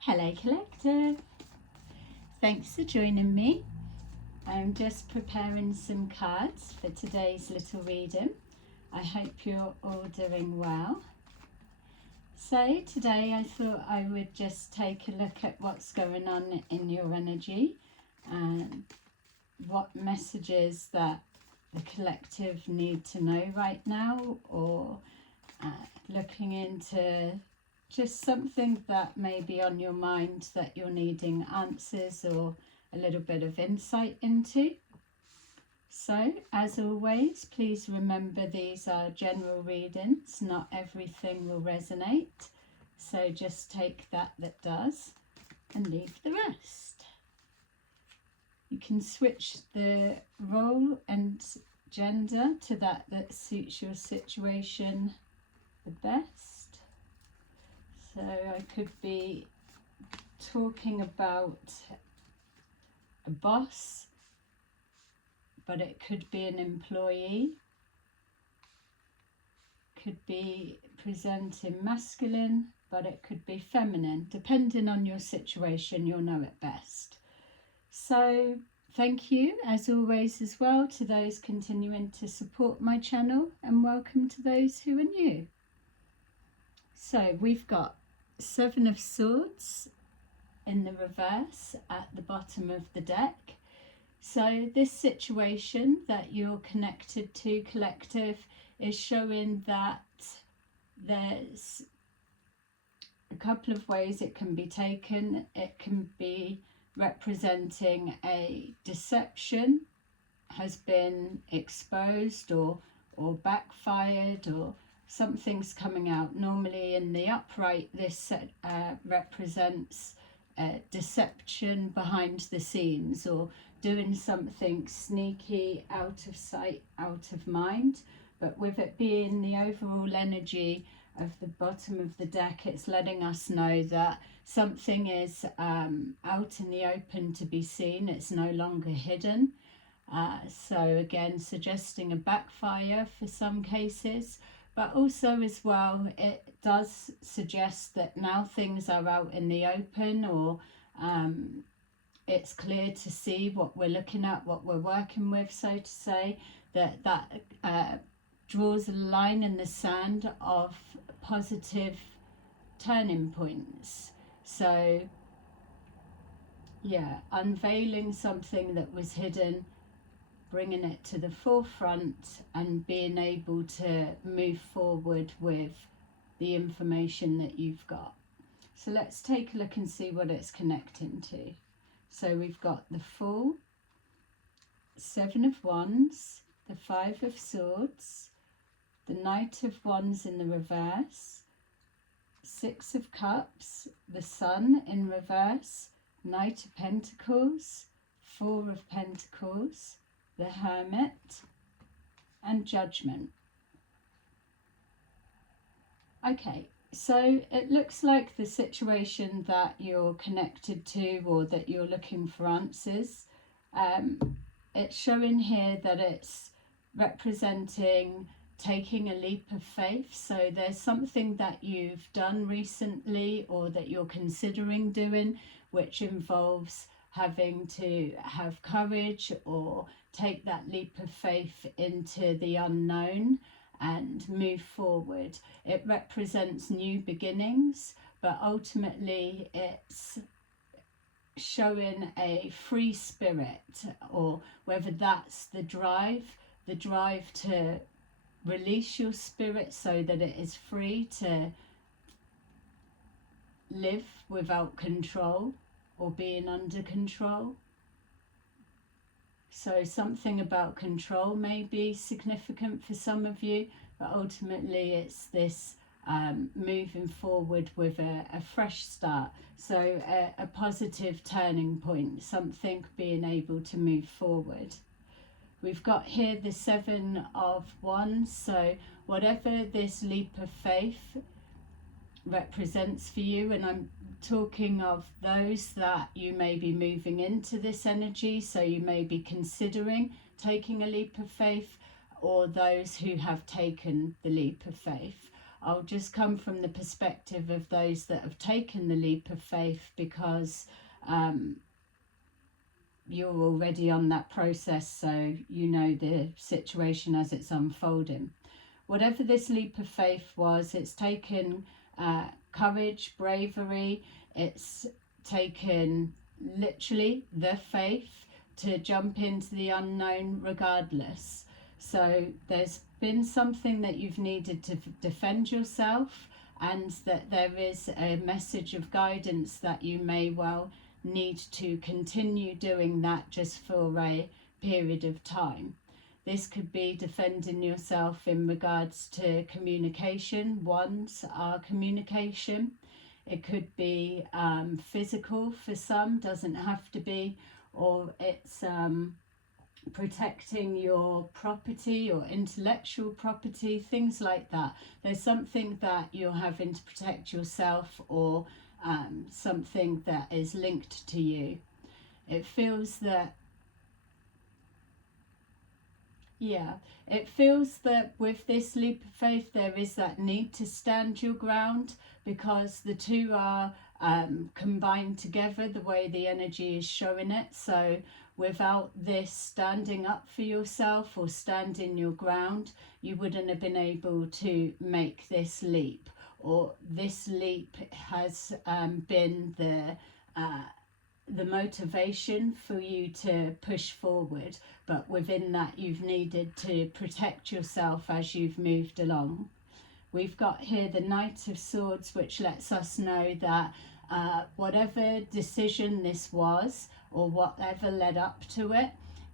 Hello Collective, thanks for joining me. I'm just preparing some cards for today's little reading. I hope you're all doing well. So today I thought I would just take a look at what's going on in your energy and what messages that the collective need to know right now, or looking into just something that may be on your mind that you're needing answers or a little bit of insight into. So, as always, please remember these are general readings. Not everything will resonate. So just take that does and leave the rest. You can switch the role and gender to that suits your situation the best. So I could be talking about a boss, but it could be an employee, could be presenting masculine, but it could be feminine. Depending on your situation, you'll know it best. So thank you as always as well to those continuing to support my channel, and welcome to those who are new. So we've got Seven of Swords in the reverse at the bottom of the deck. So this situation that you're connected to, collective, is showing that there's a couple of ways it can be taken. It can be representing a deception has been exposed or backfired, or something's coming out. Normally in the upright, this represents deception behind the scenes, or doing something sneaky, out of sight, out of mind. But with it being the overall energy of the bottom of the deck, it's letting us know that something is out in the open to be seen. It's no longer hidden. So again, suggesting a backfire for some cases. But also as well, it does suggest that now things are out in the open, or it's clear to see what we're looking at, what we're working with, so to say, that draws a line in the sand of positive turning points. So yeah, unveiling something that was hidden, bringing it to the forefront, and being able to move forward with the information that you've got. So let's take a look and see what it's connecting to. So we've got the Fool, Seven of Wands, the Five of Swords, the Knight of Wands in the reverse, Six of Cups, the Sun in reverse, Knight of Pentacles, Four of Pentacles, the Hermit, and Judgment. Okay, so it looks like the situation that you're connected to, or that you're looking for answers, it's showing here that it's representing taking a leap of faith. So there's something that you've done recently, or that you're considering doing, which involves having to have courage or take that leap of faith into the unknown and move forward. It represents new beginnings, but ultimately it's showing a free spirit, or whether that's the drive to release your spirit so that it is free to live without control or being under control. So something about control may be significant for some of you, but ultimately it's this moving forward with a fresh start. So a positive turning point, something being able to move forward. We've got here the Seven of Wands. So whatever this leap of faith represents for you, and I'm talking of those that you may be moving into this energy, so you may be considering taking a leap of faith, or those who have taken the leap of faith. I'll just come from the perspective of those that have taken the leap of faith, because you're already on that process, so you know the situation as it's unfolding. Whatever this leap of faith was, it's taken courage, bravery, it's taken literally the faith to jump into the unknown regardless. So there's been something that you've needed to defend yourself, and that there is a message of guidance that you may well need to continue doing that just for a period of time. This could be defending yourself in regards to communication. Ones are communication. It could be physical for some, doesn't have to be, or it's protecting your property or intellectual property, things like that. There's something that you're having to protect yourself, or something that is linked to you. It feels that, it feels that with this leap of faith there is that need to stand your ground, because the two are combined together, the way the energy is showing it. So without this standing up for yourself or standing your ground, you wouldn't have been able to make this leap. Or this leap has been the motivation for you to push forward, but within that you've needed to protect yourself as you've moved along. We've got here the Knight of Swords, which lets us know that whatever decision this was, or whatever led up to it,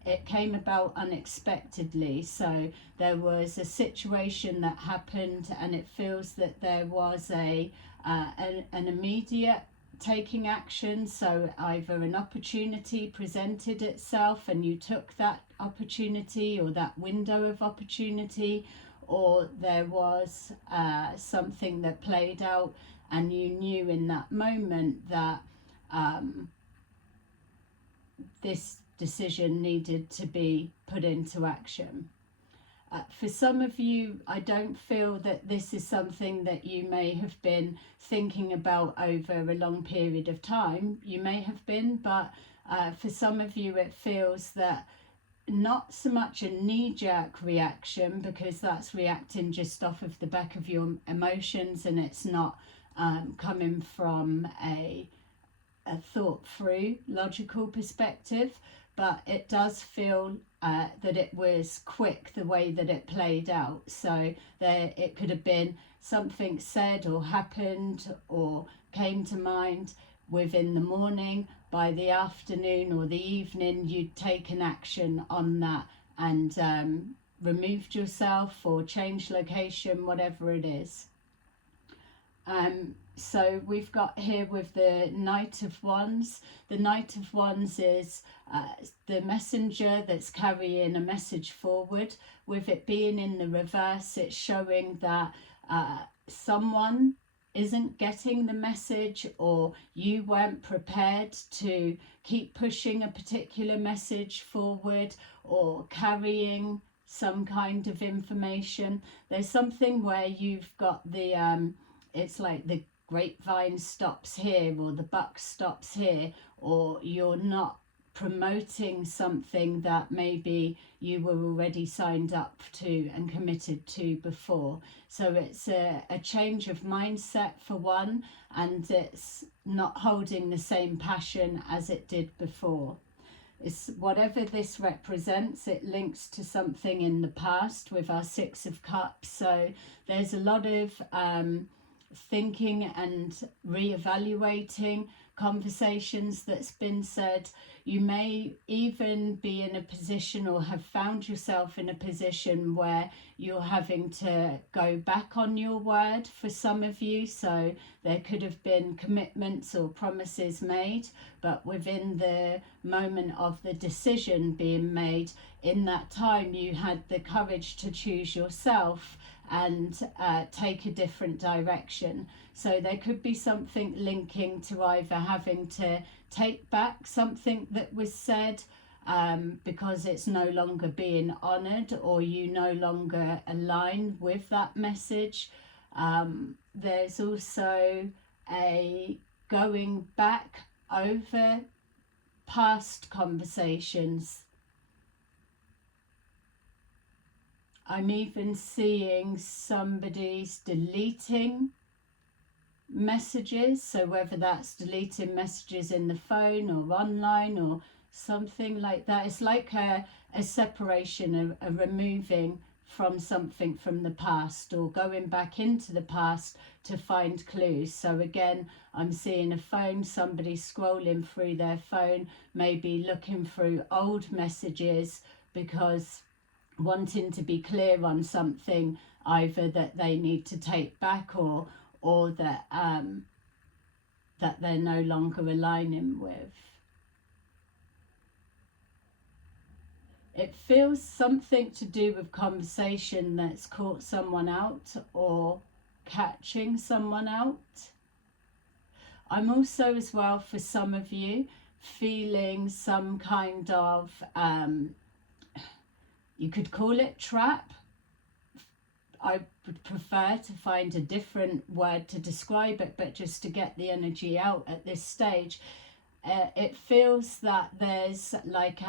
it came about unexpectedly. So there was a situation that happened, and it feels that there was an immediate taking action. So either an opportunity presented itself and you took that opportunity, or that window of opportunity, or there was something that played out and you knew in that moment that this decision needed to be put into action. For some of you, I don't feel that this is something that you may have been thinking about over a long period of time. You may have been, but for some of you it feels that not so much a knee-jerk reaction, because that's reacting just off of the back of your emotions, and it's not coming from a thought-through logical perspective, but it does feel that it was quick the way that it played out. So there, it could have been something said or happened or came to mind within the morning. By the afternoon or the evening, you'd taken action on that and removed yourself or changed location, whatever it is. So we've got here with the Knight of Wands. The Knight of Wands is the messenger that's carrying a message forward. With it being in the reverse, it's showing that someone isn't getting the message, or you weren't prepared to keep pushing a particular message forward or carrying some kind of information. There's something where you've got the it's like the grapevine stops here, or the buck stops here, or you're not promoting something that maybe you were already signed up to and committed to before. So it's a change of mindset for one, and it's not holding the same passion as it did before. It's whatever this represents, it links to something in the past with our Six of Cups. So there's a lot of thinking and re-evaluating conversations that's been said. You may even be in a position, or have found yourself in a position, where you're having to go back on your word for some of you. So there could have been commitments or promises made, but within the moment of the decision being made, in that time you had the courage to choose yourself and take a different direction. So there could be something linking to either having to take back something that was said because it's no longer being honoured, or you no longer align with that message. There's also a going back over past conversations. I'm even seeing somebody's deleting messages, so whether that's deleting messages in the phone or online or something like that. It's like a separation, a removing from something from the past, or going back into the past to find clues. So again, I'm seeing a phone, somebody scrolling through their phone, maybe looking through old messages because wanting to be clear on something, either that they need to take back or that that they're no longer aligning with. It feels something to do with conversation that's caught someone out or catching someone out. I'm also, as well, for some of you, feeling some kind of, you could call it trap. I would prefer to find a different word to describe it, but just to get the energy out at this stage, it feels that there's like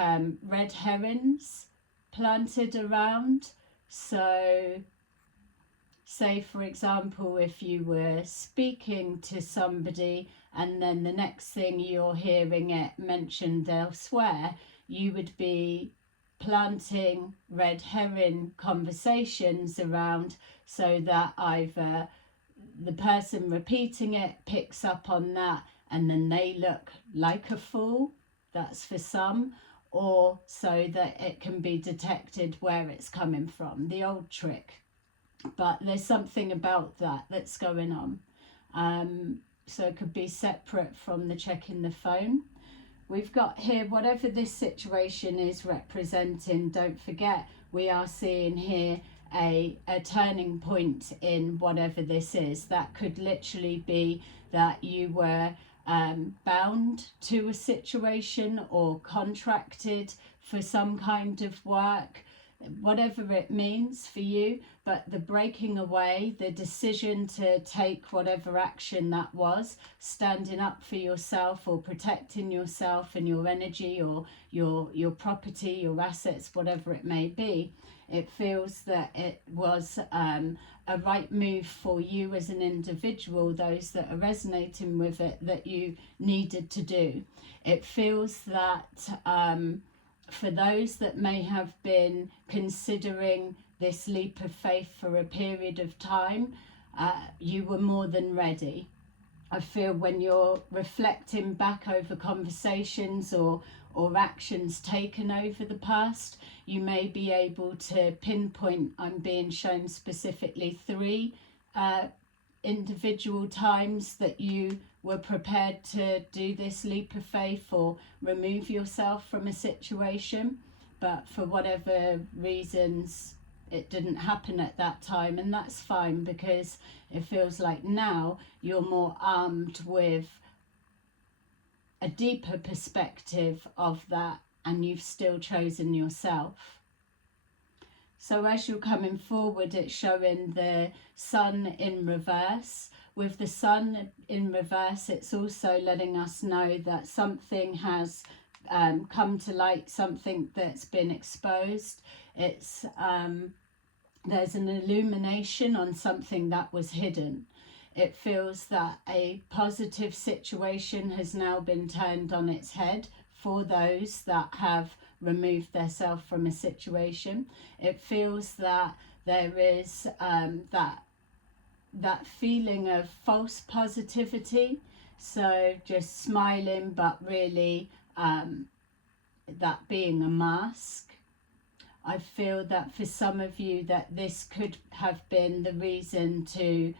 red herrings planted around. So say, for example, if you were speaking to somebody and then the next thing you're hearing it mentioned elsewhere, you would be planting red herring conversations around, so that either the person repeating it picks up on that and then they look like a fool, that's for some, or so that it can be detected where it's coming from, the old trick. But there's something about that that's going on. So it could be separate from the checking the phone. We've got here, whatever this situation is representing, don't forget, we are seeing here a turning point in whatever this is. That could literally be that you were bound to a situation or contracted for some kind of work, whatever it means for you, but the breaking away, the decision to take whatever action that was, standing up for yourself or protecting yourself and your energy or your property, your assets, whatever it may be, it feels that it was a right move for you as an individual, those that are resonating with it, that you needed to do. It feels that for those that may have been considering this leap of faith for a period of time, you were more than ready. I feel when you're reflecting back over conversations or actions taken over the past, you may be able to pinpoint, I'm being shown specifically 3 individual times that you were prepared to do this leap of faith or remove yourself from a situation, but for whatever reasons it didn't happen at that time, and that's fine, because it feels like now you're more armed with a deeper perspective of that, and you've still chosen yourself. So as you're coming forward, it's showing the sun in reverse. With the sun in reverse, it's also letting us know that something has come to light, something that's been exposed. It's there's an illumination on something that was hidden. It feels that a positive situation has now been turned on its head for those that have removed themselves from a situation. It feels that there is that feeling of false positivity, so just smiling, but really that being a mask. I feel that for some of you that this could have been the reason to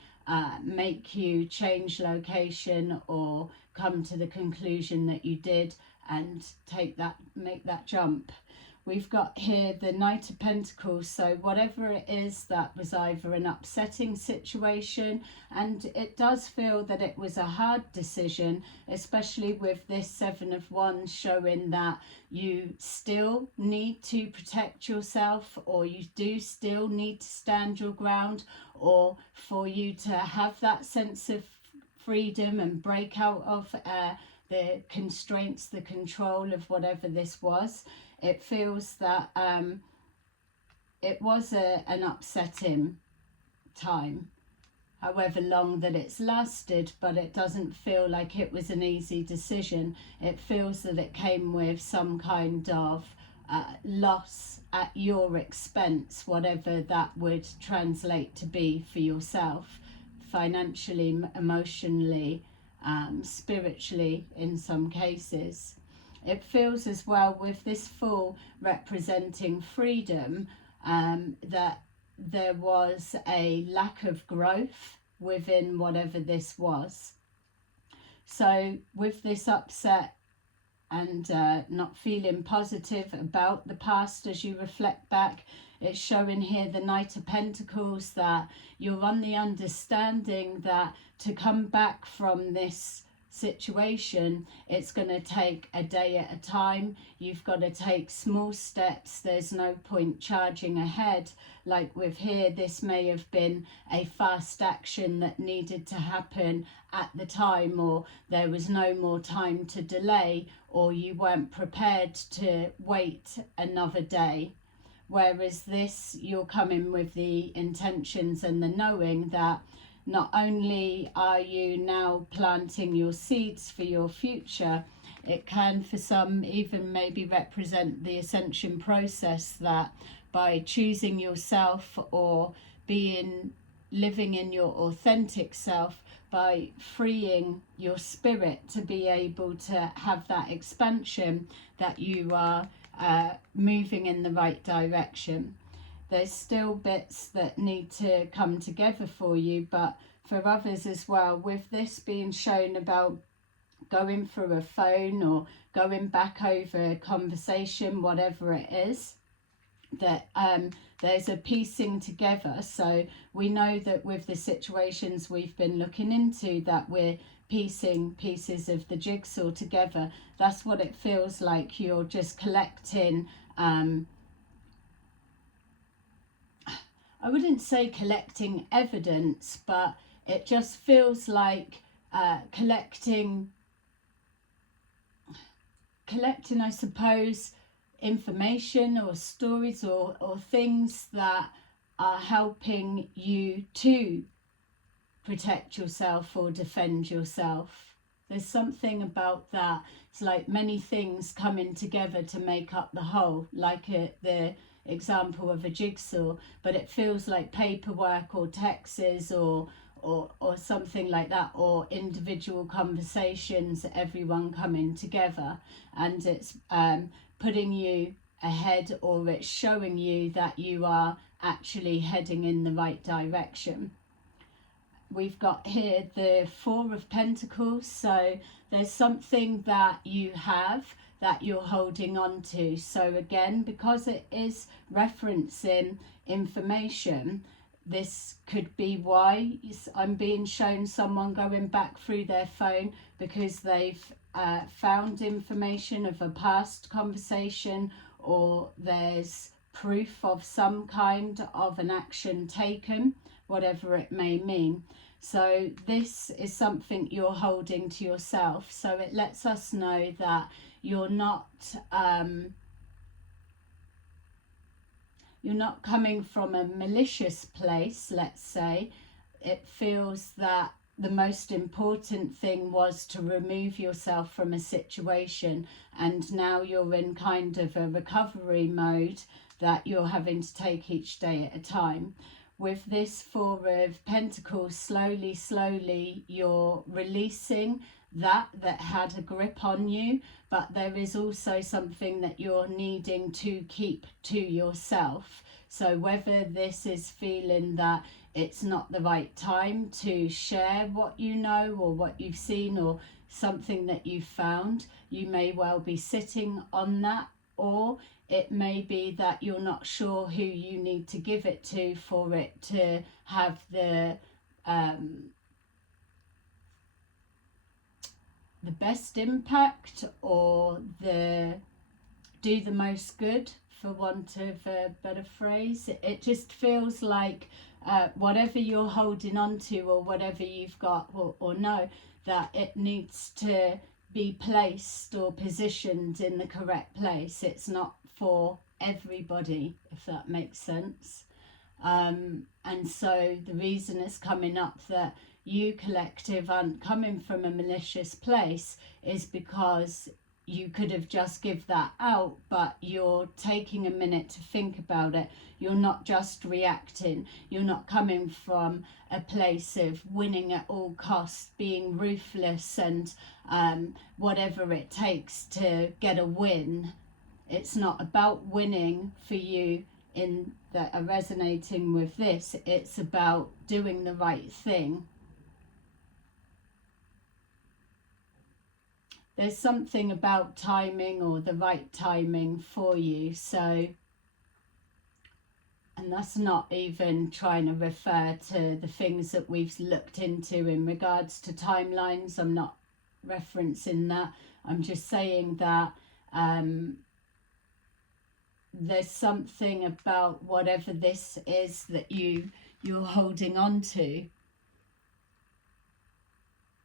make you change location or come to the conclusion that you did and make that jump. We've got here the Knight of Pentacles, so whatever it is, that was either an upsetting situation, and it does feel that it was a hard decision, especially with this Seven of Wands showing that you still need to protect yourself, or you do still need to stand your ground, or for you to have that sense of freedom and break out of the constraints, the control of whatever this was. It feels that it was an upsetting time, however long that it's lasted, but it doesn't feel like it was an easy decision. It feels that it came with some kind of loss at your expense, whatever that would translate to be for yourself, financially, emotionally, spiritually in some cases. It feels as well with this Fool representing freedom, that there was a lack of growth within whatever this was. So with this upset and not feeling positive about the past as you reflect back, it's showing here the Knight of Pentacles that you're on the understanding that to come back from this situation, it's going to take a day at a time. You've got to take small steps. There's no point charging ahead. Like with here, this may have been a fast action that needed to happen at the time, or there was no more time to delay, or you weren't prepared to wait another day. Whereas this, you're coming with the intentions and the knowing that not only are you now planting your seeds for your future, it can for some even maybe represent the ascension process, that by choosing yourself or living in your authentic self, by freeing your spirit to be able to have that expansion, that you are moving in the right direction. There's still bits that need to come together for you, but for others as well, with this being shown about going through a phone or going back over a conversation, whatever it is, that there's a piecing together. So we know that with the situations we've been looking into, that we're piecing pieces of the jigsaw together. That's what it feels like. You're just collecting, I wouldn't say collecting evidence, but it just feels like collecting, I suppose, information or stories or things that are helping you to protect yourself or defend yourself. There's something about that. It's like many things coming together to make up the whole, like the example of a jigsaw, but it feels like paperwork or texts or something like that, or individual conversations, everyone coming together, and it's putting you ahead, or it's showing you that you are actually heading in the right direction. We've got here the Four of Pentacles, so there's something that you have that you're holding on to. So again, because it is referencing information, this could be why I'm being shown someone going back through their phone, because they've found information of a past conversation, or there's proof of some kind of an action taken, whatever it may mean. So this is something you're holding to yourself. So it lets us know that you're not coming from a malicious place, let's say. It feels that the most important thing was to remove yourself from a situation, and now you're in kind of a recovery mode that you're having to take each day at a time. With this Four of Pentacles, slowly you're releasing that had a grip on you, but there is also something that you're needing to keep to yourself. So whether this is feeling that it's not the right time to share what you know or what you've seen or something that you've found, you may well be sitting on that or it may be that you're not sure who you need to give it to for it to have the best impact, or do the most good, for want of a better phrase. It just feels like whatever you're holding on to, or whatever you've got, or know, that it needs to be placed or positioned in the correct place. It's not for everybody, if that makes sense. And so the reason it's coming up that you collective aren't coming from a malicious place is because you could have just give that out, but you're taking a minute to think about it. You're not just reacting. You're not coming from a place of winning at all costs, being ruthless and whatever it takes to get a win. It's not about winning for you in that are resonating with this. It's about doing the right thing. There's something about timing, or the right timing for you. So, and that's not even trying to refer to the things that we've looked into in regards to timelines. I'm not referencing that. I'm just saying that there's something about whatever this is that you're holding on to.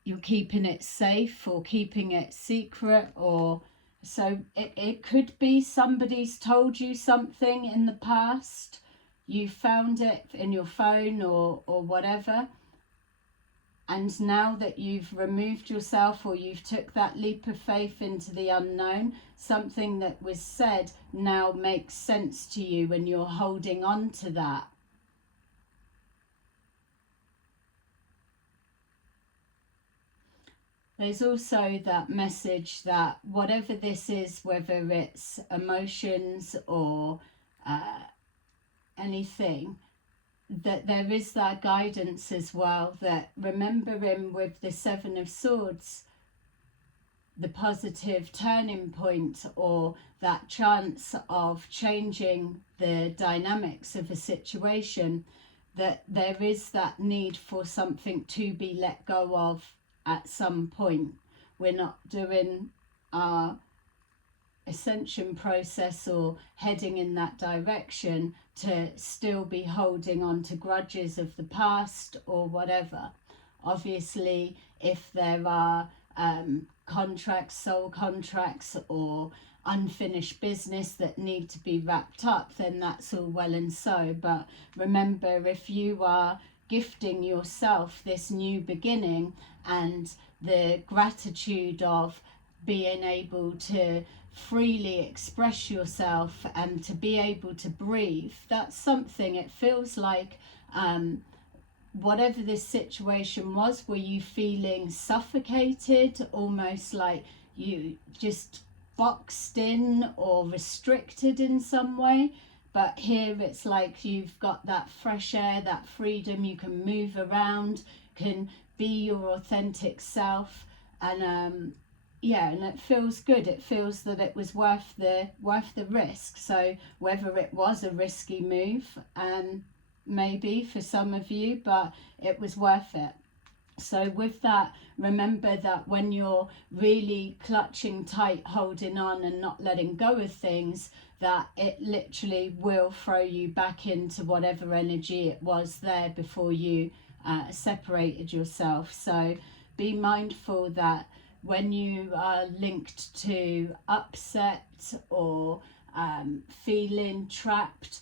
You're keeping it safe, or keeping it secret, or so it could be somebody's told you something in the past. You found it in your phone or whatever, and now that you've removed yourself, or you've took that leap of faith into the unknown, something that was said now makes sense to you when you're holding on to that. There's also that message that whatever this is, whether it's emotions or anything, that there is that guidance as well, that remembering with the Seven of Swords, the positive turning point, or that chance of changing the dynamics of a situation, that there is that need for something to be let go of at some point. We're not doing our ascension process or heading in that direction to still be holding on to grudges of the past or whatever. Obviously, if there are contracts, soul contracts, or unfinished business that need to be wrapped up, then that's all well and so. But remember, if you are gifting yourself this new beginning and the gratitude of being able to freely express yourself and to be able to breathe, that's something. It feels like whatever this situation was, were you feeling suffocated, almost like you just boxed in or restricted in some way? But here it's like you've got that fresh air, that freedom. You can move around, can be your authentic self, and yeah, and it feels good. It feels that it was worth the risk. So whether it was a risky move, maybe for some of you, but it was worth it. So with that, remember that when you're really clutching tight, holding on and not letting go of things, that it literally will throw you back into whatever energy it was there before you separated yourself. So be mindful that when you are linked to upset or feeling trapped,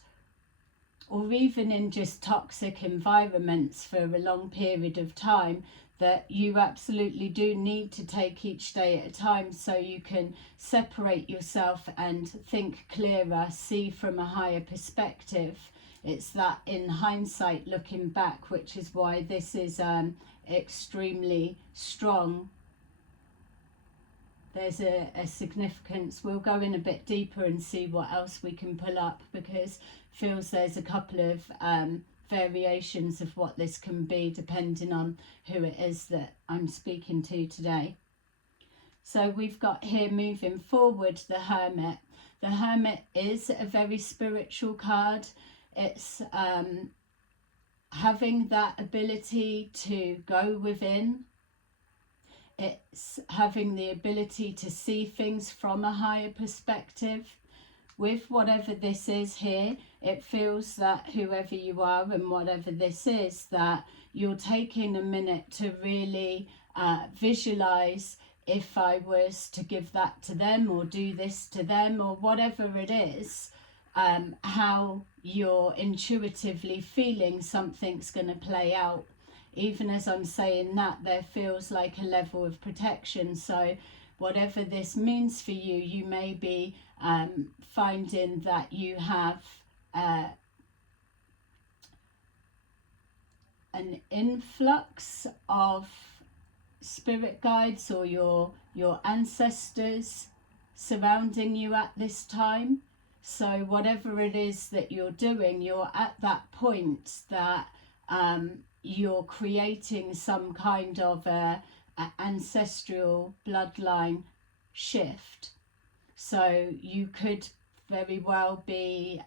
or even in just toxic environments for a long period of time, that you absolutely do need to take each day at a time so you can separate yourself and think clearer, see from a higher perspective. It's that in hindsight, looking back, which is why this is extremely strong. There's a significance. We'll go in a bit deeper and see what else we can pull up, because feels there's a couple of variations of what this can be depending on who it is that I'm speaking to today. So we've got here moving forward the Hermit. The Hermit is a very spiritual card. It's having that ability to go within. It's having the ability to see things from a higher perspective. With whatever this is here, it feels that whoever you are and whatever this is, that you're taking a minute to really visualize, if I was to give that to them or do this to them or whatever it is, how you're intuitively feeling something's going to play out. Even as I'm saying that, there feels like a level of protection. So whatever this means for you, you may be finding that you have an influx of spirit guides or your ancestors surrounding you at this time. So whatever it is that you're doing, you're at that point that you're creating some kind of a ancestral bloodline shift. So you could very well be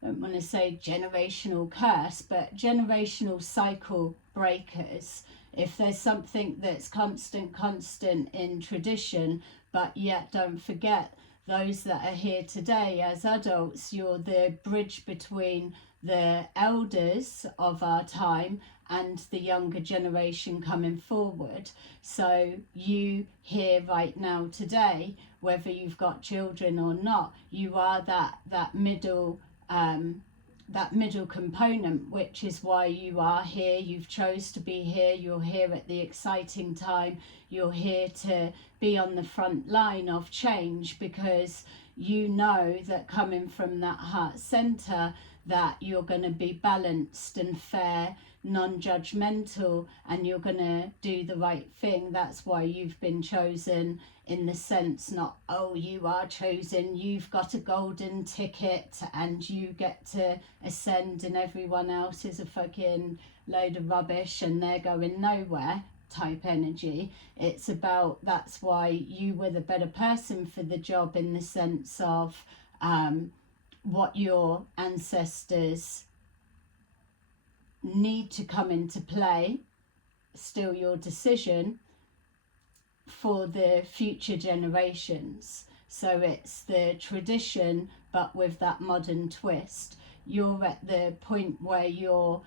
I don't want to say generational curse, but generational cycle breakers. If there's something that's constant in tradition, but yet don't forget, those that are here today as adults, you're the bridge between the elders of our time and the younger generation coming forward. So you here right now today, whether you've got children or not, you are that middle component, which is why you are here. You've chose to be here. You're here at the exciting time. You're here to be on the front line of change, because you know that coming from that heart center, that you're going to be balanced and fair, non-judgmental, and you're going to do the right thing. That's why you've been chosen, in the sense, not, oh, you are chosen, you've got a golden ticket and you get to ascend and everyone else is a fucking load of rubbish and they're going nowhere type energy. It's about, that's why you were the better person for the job, in the sense of what your ancestors need to come into play, still your decision, for the future generations. So it's the tradition, but with that modern twist. You're at the point where your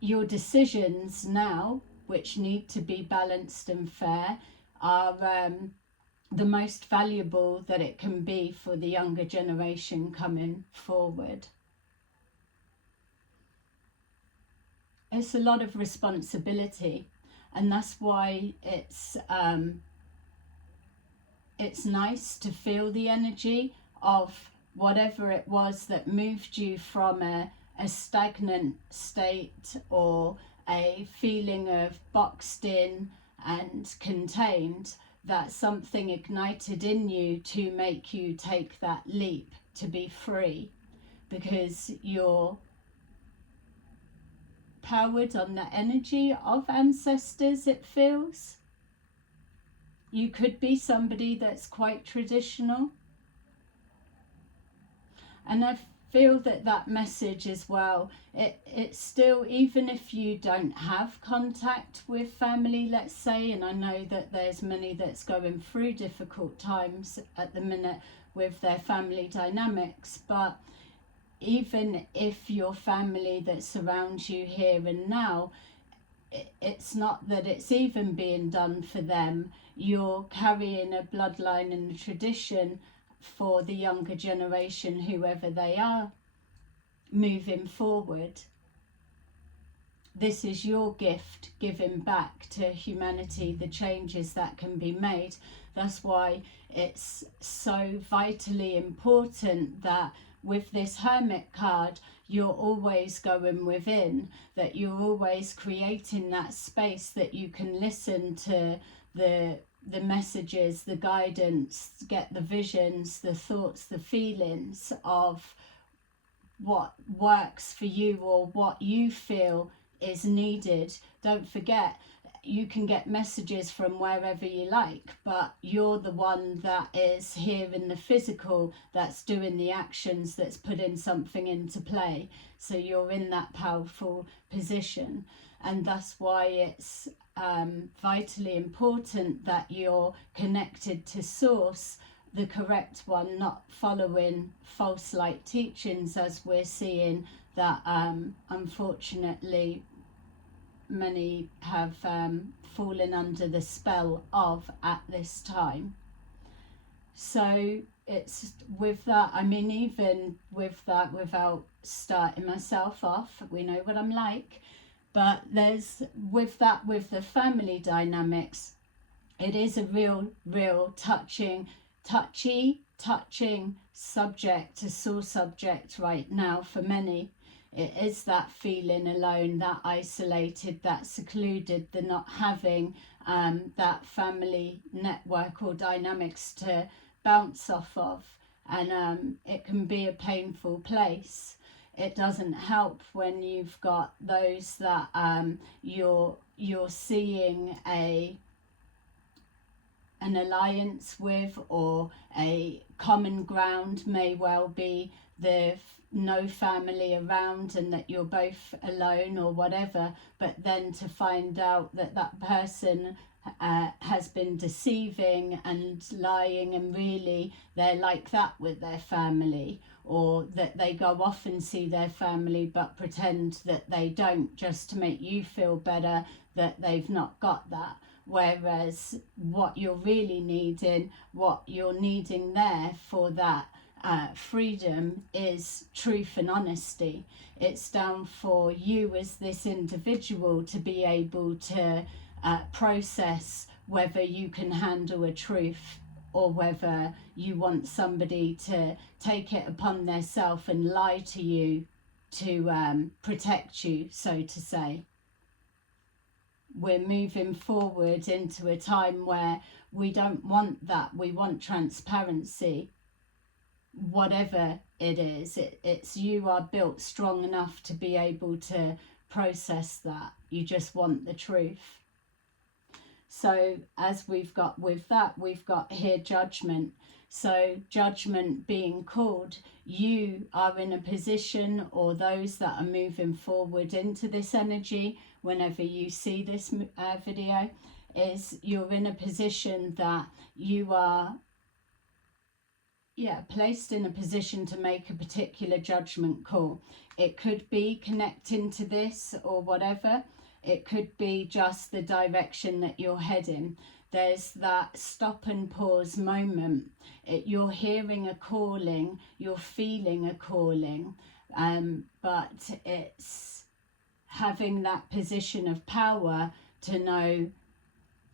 decisions now, which need to be balanced and fair, are the most valuable that it can be for the younger generation coming forward. It's a lot of responsibility, and that's why it's nice to feel the energy of whatever it was that moved you from a stagnant state or a feeling of boxed in and contained, that something ignited in you to make you take that leap to be free, because you're powered on the energy of ancestors, it feels. You could be somebody that's quite traditional, and I feel that message as well, it's still, even if you don't have contact with family, let's say, and I know that there's many that's going through difficult times at the minute with their family dynamics, but even if your family that surrounds you here and now, it's not that it's even being done for them. You're carrying a bloodline and a tradition for the younger generation, whoever they are, moving forward. This is your gift, giving back to humanity the changes that can be made. That's why it's so vitally important that with this Hermit card, you're always going within, that you're always creating that space that you can listen to the messages, the guidance, get the visions, the thoughts, the feelings of what works for you or what you feel is needed. Don't forget, you can get messages from wherever you like, but you're the one that is here in the physical, that's doing the actions, that's putting something into play. So you're in that powerful position, and that's why it's vitally important that you're connected to source, the correct one, not following false light teachings, as we're seeing that unfortunately many have fallen under the spell of at this time. So it's with that, I mean, even with that, without starting myself off, we know what I'm like, but there's with that, with the family dynamics, it is a real touching subject, a sore subject right now for many. It is that feeling alone, that isolated, that secluded, the not having that family network or dynamics to bounce off of, and it can be a painful place. It doesn't help when you've got those that you're seeing an alliance with, or a common ground may well be the no family around and that you're both alone or whatever, but then to find out that that person has been deceiving and lying, and really they're like that with their family, or that they go off and see their family but pretend that they don't, just to make you feel better that they've not got that. Whereas what you're really needing, what you're needing there for that freedom, is truth and honesty. It's down for you as this individual to be able to process whether you can handle a truth, or whether you want somebody to take it upon themselves and lie to you to protect you, so to say. We're moving forward into a time where we don't want that. We want transparency, whatever it is. It's you are built strong enough to be able to process that. You just want the truth. So as we've got with that, we've got here judgment. So judgment being called, you are in a position, or those that are moving forward into this energy, whenever you see this video, is you're in a position that you are placed in a position to make a particular judgment call. It could be connecting to this or whatever. It could be just the direction that you're heading. There's that stop and pause moment. You're hearing a calling, you're feeling a calling, but it's having that position of power to know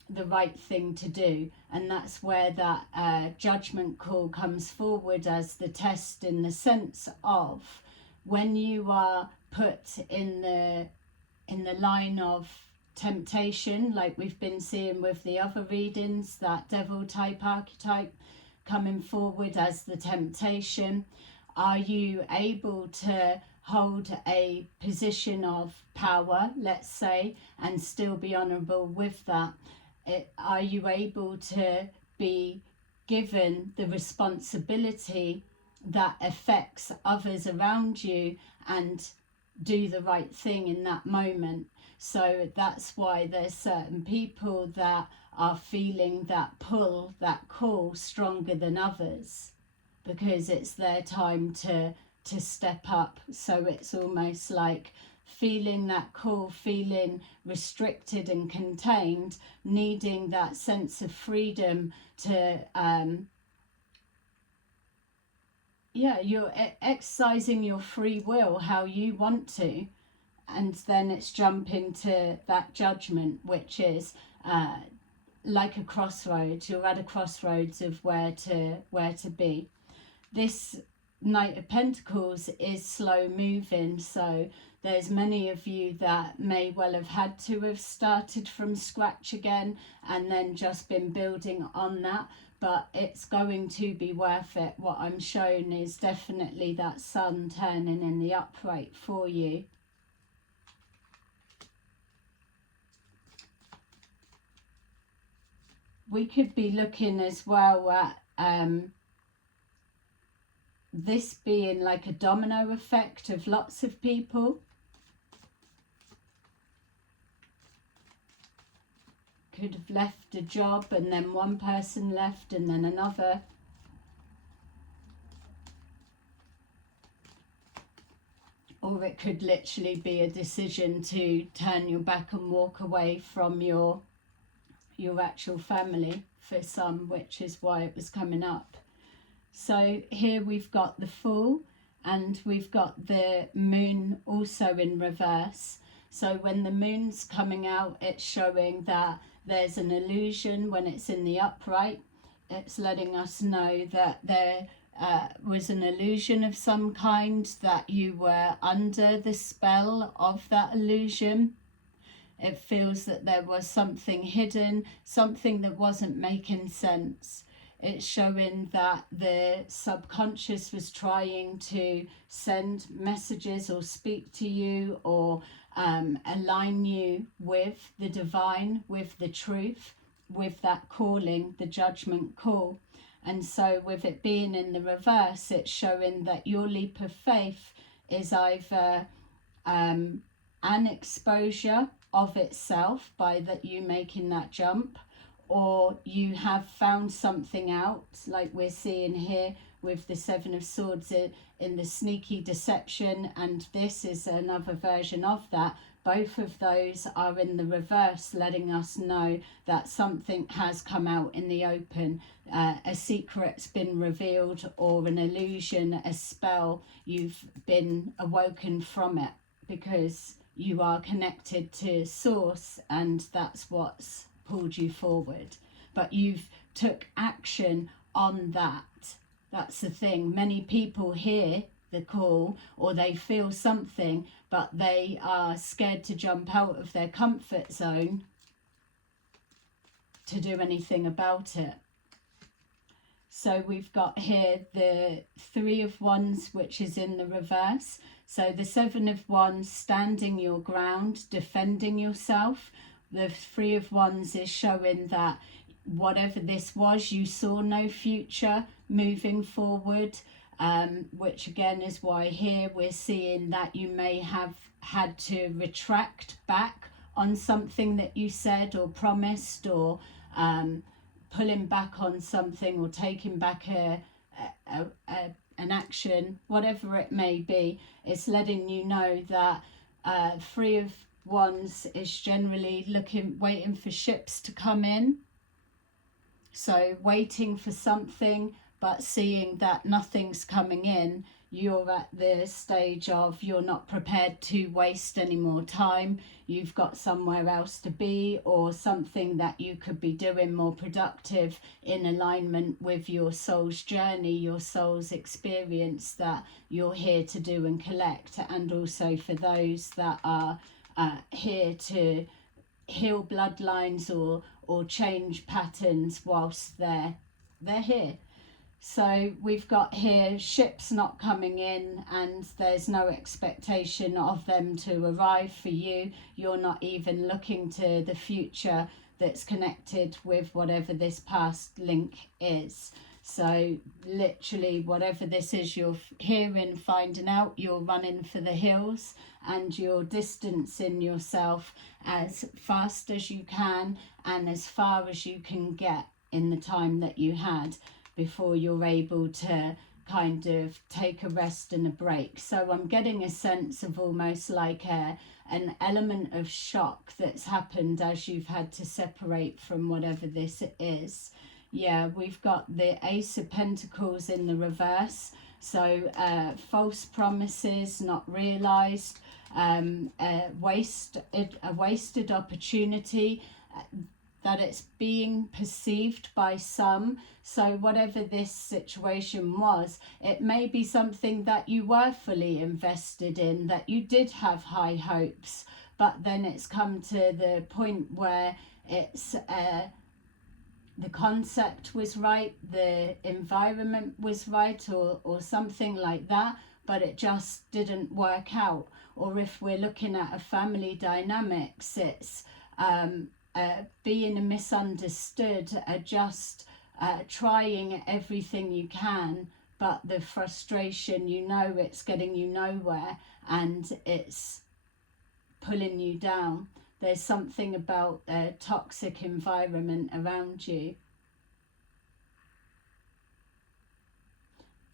the right thing to do. And that's where that judgment call comes forward as the test, in the sense of when you are put in the line of temptation, like we've been seeing with the other readings, that devil type archetype coming forward as the temptation. Are you able to hold a position of power, let's say, and still be honourable with that? Are you able to be given the responsibility that affects others around you and do the right thing in that moment? So that's why there's certain people that are feeling that pull, that call, stronger than others, because it's their time to step up. So it's almost like feeling that call, feeling restricted and contained, needing that sense of freedom to you're exercising your free will how you want to, and then it's jumping to that judgment, which is like a crossroads. You're at a crossroads of where to be. This Knight of Pentacles is slow moving, so there's many of you that may well have had to have started from scratch again and then just been building on that. but it's going to be worth it. What I'm shown is definitely that sun turning in the upright for you. We could be looking as well at this being like a domino effect of lots of people. Could have left a job and then one person left and then another. Or it could literally be a decision to turn your back and walk away from your actual family for some, which is why it was coming up. So here we've got the Fool and we've got the Moon also in reverse. So when the Moon's coming out, it's showing that there's an illusion. When it's in the upright, it's letting us know that there was an illusion of some kind, that you were under the spell of that illusion. It feels that there was something hidden, something that wasn't making sense. It's showing that the subconscious was trying to send messages or speak to you or align you with the divine, with the truth, with that calling, the judgment call. And so with it being in the reverse, it's showing that your leap of faith is either an exposure of itself by that you making that jump, or you have found something out, like we're seeing here with the Seven of Swords in the sneaky deception, and this is another version of that. Both of those are in the reverse, letting us know that something has come out in the open. A secret's been revealed, or an illusion, a spell, you've been awoken from it, because you are connected to source and that's what's pulled you forward. But you've took action on that. That's the thing. Many people hear the call or they feel something, but they are scared to jump out of their comfort zone to do anything about it. So we've got here the Three of Wands, which is in the reverse. So the Seven of Wands, standing your ground, defending yourself. The Three of Wands is showing that whatever this was, you saw no future moving forward, which again is why here we're seeing that you may have had to retract back on something that you said or promised, or pulling back on something, or taking back an action, whatever it may be. It's letting you know that Three of Wands is generally waiting for ships to come in. So waiting for something, but seeing that nothing's coming in, you're at the stage of you're not prepared to waste any more time. You've got somewhere else to be, or something that you could be doing more productive in alignment with your soul's journey, your soul's experience that you're here to do and collect. And also for those that are here to heal bloodlines or change patterns whilst they're here. So we've got here ships not coming in, and there's no expectation of them to arrive for you. You're not even looking to the future that's connected with whatever this past link is. So literally whatever this is you're hearing, finding out, you're running for the hills and you're distancing yourself as fast as you can and as far as you can get in the time that you had before you're able to kind of take a rest and a break. So I'm getting a sense of almost like an element of shock that's happened as you've had to separate from whatever this is. Yeah, we've got the Ace of Pentacles in the reverse. So false promises not realised, a wasted opportunity, that it's being perceived by some. So whatever this situation was, it may be something that you were fully invested in, that you did have high hopes, but then it's come to the point where it's the concept was right, the environment was right, or something like that, but it just didn't work out. Or if we're looking at a family dynamics, it's being misunderstood, just trying everything you can, but the frustration, you know, it's getting you nowhere and it's pulling you down. There's something about a toxic environment around you.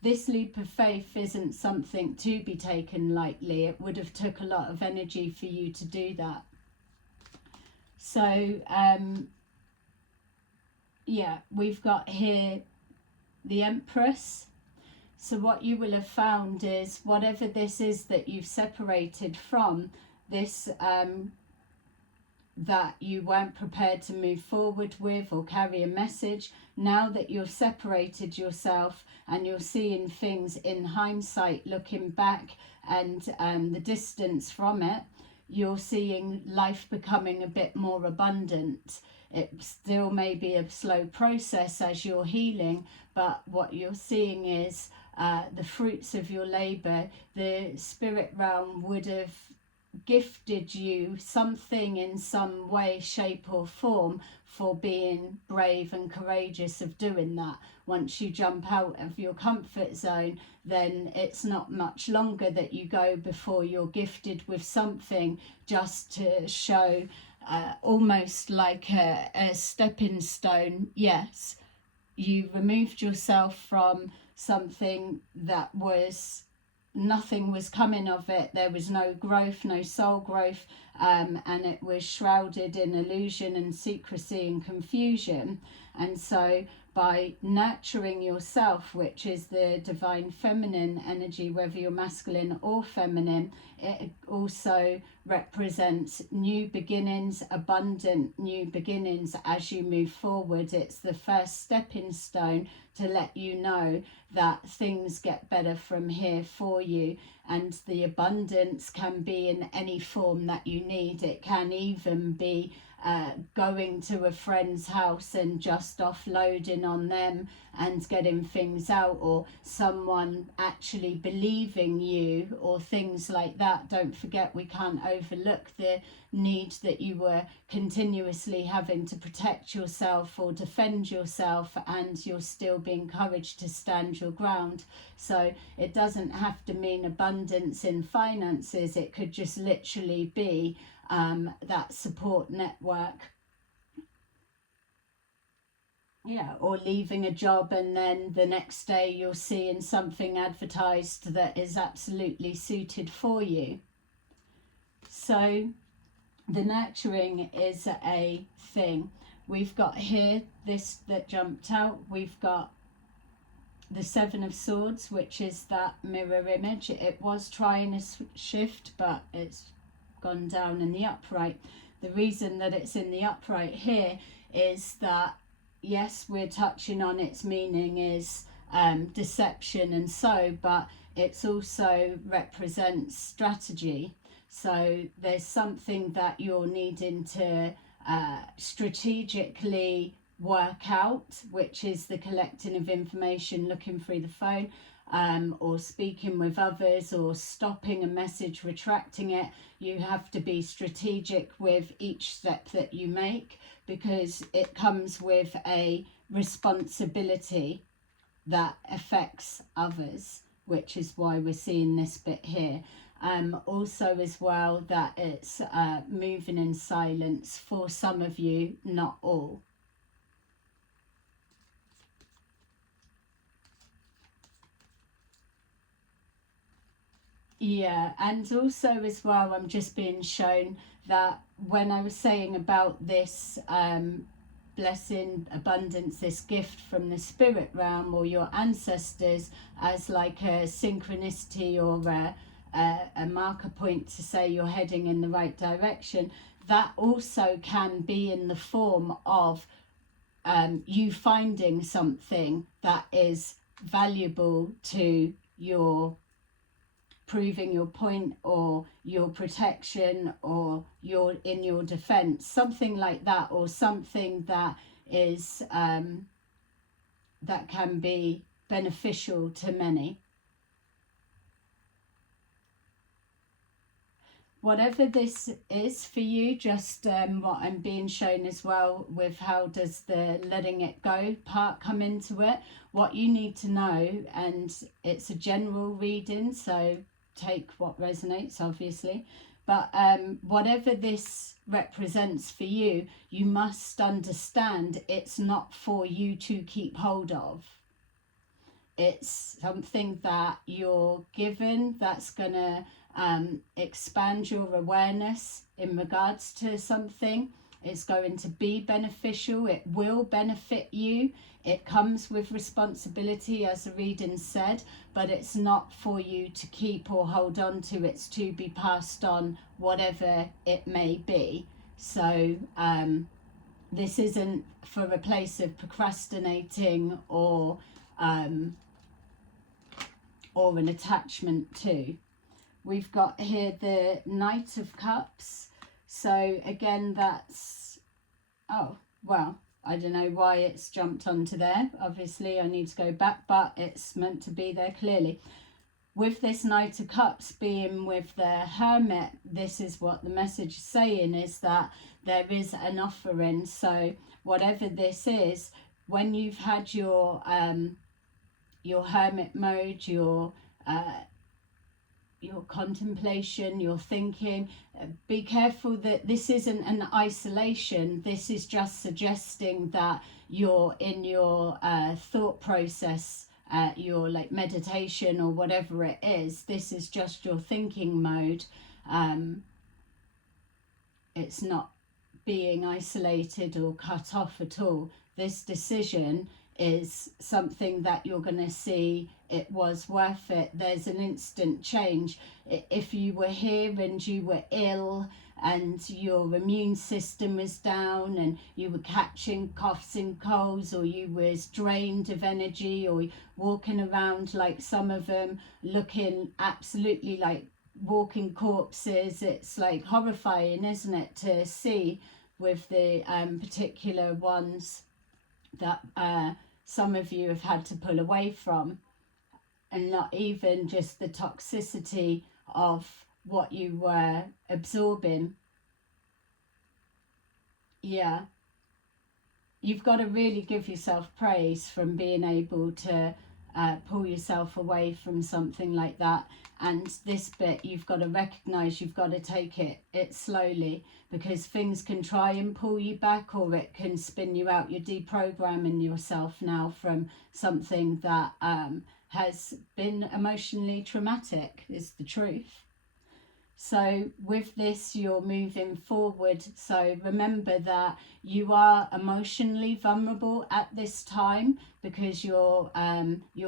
This leap of faith isn't something to be taken lightly. It would have took a lot of energy for you to do that. So, yeah, we've got here the Empress. So what you will have found is whatever this is that you've separated from, this that you weren't prepared to move forward with or carry a message, now that you've separated yourself and you're seeing things in hindsight, looking back and the distance from it, you're seeing life becoming a bit more abundant. It still may be a slow process as you're healing, but what you're seeing is the fruits of your labor. The spirit realm would have gifted you something in some way, shape or form for being brave and courageous of doing that. Once you jump out of your comfort zone, then it's not much longer that you go before you're gifted with something just to show, almost like a stepping stone. Yes, you removed yourself from something that was, nothing was coming of it. There was no growth, no soul growth, and it was shrouded in illusion and secrecy and confusion. And so by nurturing yourself, which is the divine feminine energy, whether you're masculine or feminine, it also represents new beginnings, abundant new beginnings as you move forward. It's the first stepping stone to let you know that things get better from here for you, and the abundance can be in any form that you need. It can even be going to a friend's house and just offloading on them and getting things out, or someone actually believing you, or things like that. Don't forget, we can't overlook the need that you were continuously having to protect yourself or defend yourself, and you're still being encouraged to stand your ground. So it doesn't have to mean abundance in finances. It could just literally be that support network. Yeah, or leaving a job and then the next day you're seeing something advertised that is absolutely suited for you. So the nurturing is a thing. We've got here this that jumped out. We've got the Seven of Swords, which is that mirror image. It was trying to shift, but it's gone down in the upright. The reason that it's in the upright here is that, yes, we're touching on its meaning is deception and so, but it's also represents strategy. So there's something that you're needing to strategically work out, which is the collecting of information, looking through the phone, or speaking with others, or stopping a message, retracting it. You have to be strategic with each step that you make, because it comes with a responsibility that affects others, which is why we're seeing this bit here. Also as well, that it's moving in silence for some of you, not all. Yeah, and also as well, I'm just being shown that when I was saying about this blessing, abundance, this gift from the spirit realm or your ancestors as like a synchronicity or a marker point to say you're heading in the right direction, that also can be in the form of you finding something that is valuable to your proving your point or your protection or your in your defense, something like that, or something that is that can be beneficial to many. Whatever this is for you, just what I'm being shown as well with how does the letting it go part come into it, what you need to know, and it's a general reading, so take what resonates, obviously, but whatever this represents for you, you must understand it's not for you to keep hold of. It's something that you're given that's going to expand your awareness in regards to something. It's going to be beneficial. It will benefit you. It comes with responsibility, as the reading said, but it's not for you to keep or hold on to. It's to be passed on, whatever it may be. So this isn't for a place of procrastinating or an attachment to. We've got here the Knight of Cups. So again, that's, oh, well, I don't know why it's jumped onto there. Obviously, I need to go back, but it's meant to be there clearly. With this Knight of Cups being with the Hermit, this is what the message is saying, is that there is an offering. So whatever this is, when you've had your Hermit mode, your contemplation, your thinking, be careful that this isn't an isolation. This is just suggesting that you're in your thought process, your like meditation or whatever it is. This is just your thinking mode. It's not being isolated or cut off at all. This decision is something that you're going to see it was worth it. There's an instant change. If you were here and you were ill and your immune system was down and you were catching coughs and colds, or you was drained of energy, or walking around like some of them looking absolutely like walking corpses, it's like horrifying, isn't it, to see with the particular ones that some of you have had to pull away from, and not even just the toxicity of what you were absorbing. Yeah, you've got to really give yourself praise from being able to pull yourself away from something like that. And this bit, you've got to recognize, you've got to take it slowly, because things can try and pull you back, or it can spin you out. You're deprogramming yourself now from something that has been emotionally traumatic, is the truth. So with this, you're moving forward. So remember that you are emotionally vulnerable at this time, because you're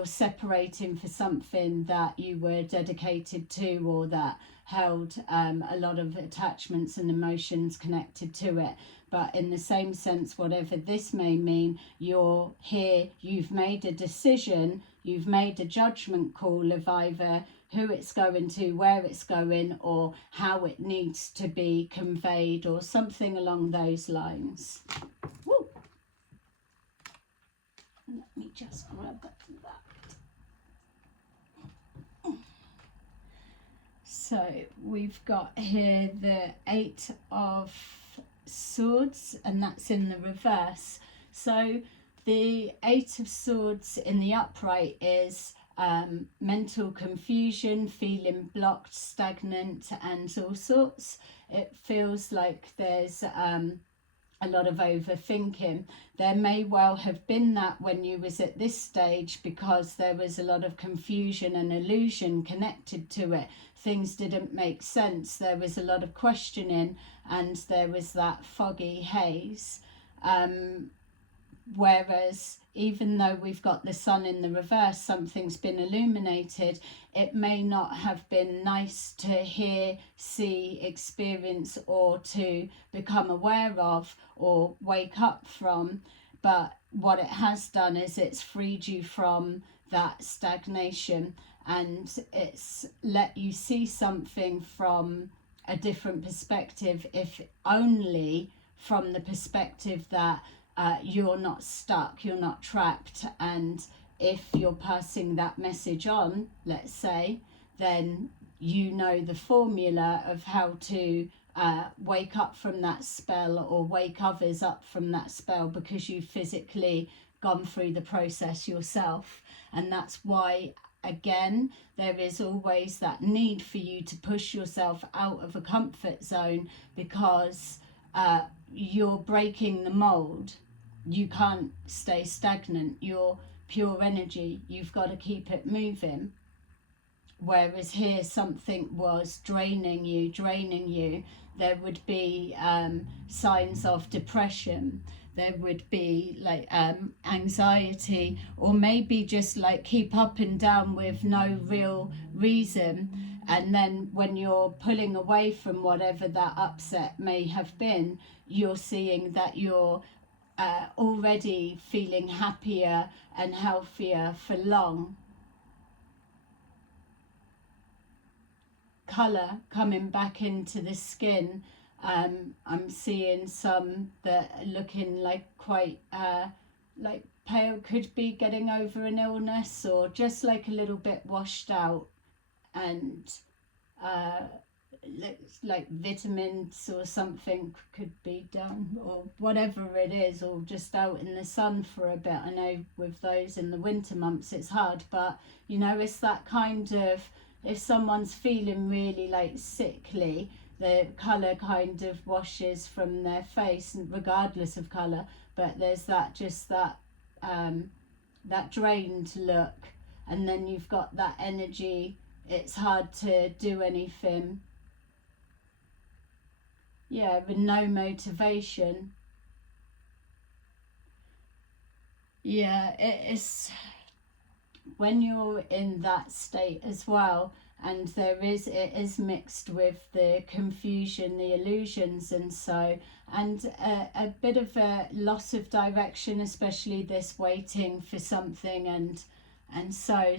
separating for something that you were dedicated to, or that held a lot of attachments and emotions connected to it. But in the same sense, whatever this may mean, you're here, you've made a decision, you've made a judgment call of either who it's going to, where it's going, or how it needs to be conveyed, or something along those lines. Woo! Let me just grab that. So we've got here the 8 of Swords, and that's in the reverse. So the 8 of Swords in the upright is mental confusion, feeling blocked, stagnant, and all sorts. It feels like there's a lot of overthinking. There may well have been that when you was at this stage, because there was a lot of confusion and illusion connected to it. Things didn't make sense. There was a lot of questioning, and there was that foggy haze. Whereas even though we've got the sun in the reverse, something's been illuminated, it may not have been nice to hear, see, experience, or to become aware of or wake up from. But what it has done is it's freed you from that stagnation, and it's let you see something from a different perspective, if only from the perspective that you're not stuck, you're not trapped. And if you're passing that message on, let's say, then you know the formula of how to wake up from that spell, or wake others up from that spell, because you've physically gone through the process yourself. And that's why, again, there is always that need for you to push yourself out of a comfort zone, because you're breaking the mold. You can't stay stagnant. You're pure energy. You've got to keep it moving. Whereas here something was draining you, there would be signs of depression, there would be like anxiety, or maybe just like keep up and down with no real reason. And then when you're pulling away from whatever that upset may have been, you're seeing that you're already feeling happier and healthier for long. Colour coming back into the skin. I'm seeing some that are looking like quite like pale, could be getting over an illness, or just like a little bit washed out, and like vitamins or something could be done, or whatever it is, or just out in the sun for a bit. I know with those in the winter months it's hard, but you know, it's that kind of, if someone's feeling really like sickly, the colour kind of washes from their face, regardless of colour. But there's that, just that that drained look, and then you've got that energy. It's hard to do anything. Yeah, with no motivation. Yeah, it's when you're in that state as well, and it is mixed with the confusion, the illusions, and so, and a bit of a loss of direction, especially this waiting for something, and so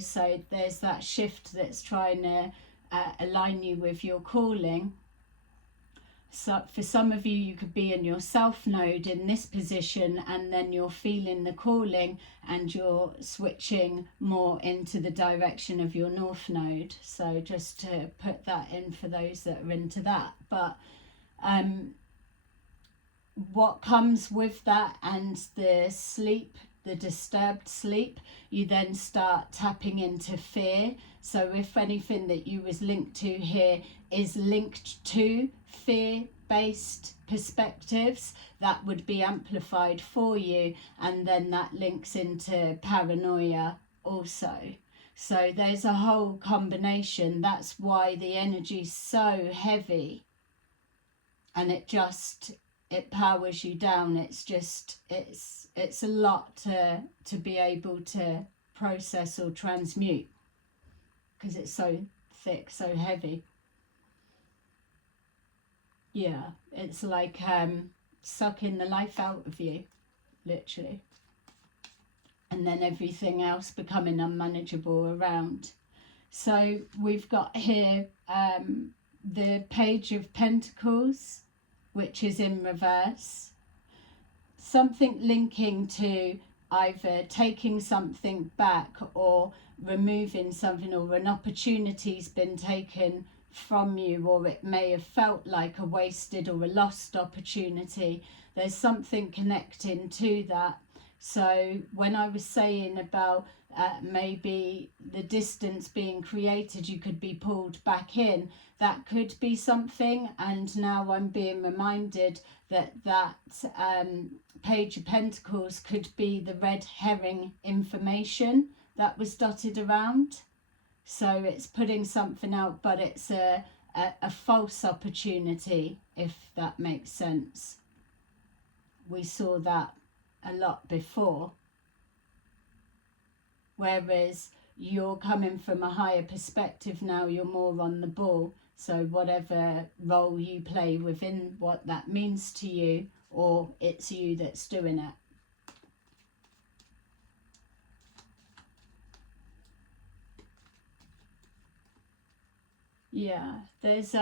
there's that shift that's trying to align you with your calling. So for some of you, you could be in your self node in this position, and then you're feeling the calling and you're switching more into the direction of your north node. So just to put that in for those that are into that. But what comes with that, and the sleep, the disturbed sleep, you then start tapping into fear. So if anything that you was linked to here is linked to fear-based perspectives, that would be amplified for you, and then that links into paranoia also. So there's a whole combination. That's why the energy's so heavy, and it powers you down. It's just, it's a lot to be able to process or transmute, because it's so thick, so heavy. Yeah, it's like sucking the life out of you, literally, and then everything else becoming unmanageable around. So we've got here the Page of Pentacles, which is in reverse. Something linking to either taking something back, or removing something, or an opportunity's been taken from you, or it may have felt like a wasted or a lost opportunity. There's something connecting to that. So when I was saying about maybe the distance being created, you could be pulled back in, that could be something. And now I'm being reminded that Page of Pentacles could be the red herring information that was dotted around. So it's putting something out, but it's a false opportunity, if that makes sense. We saw that a lot before. Whereas you're coming from a higher perspective now, you're more on the ball. So whatever role you play within what that means to you, or it's you that's doing it. Yeah, there's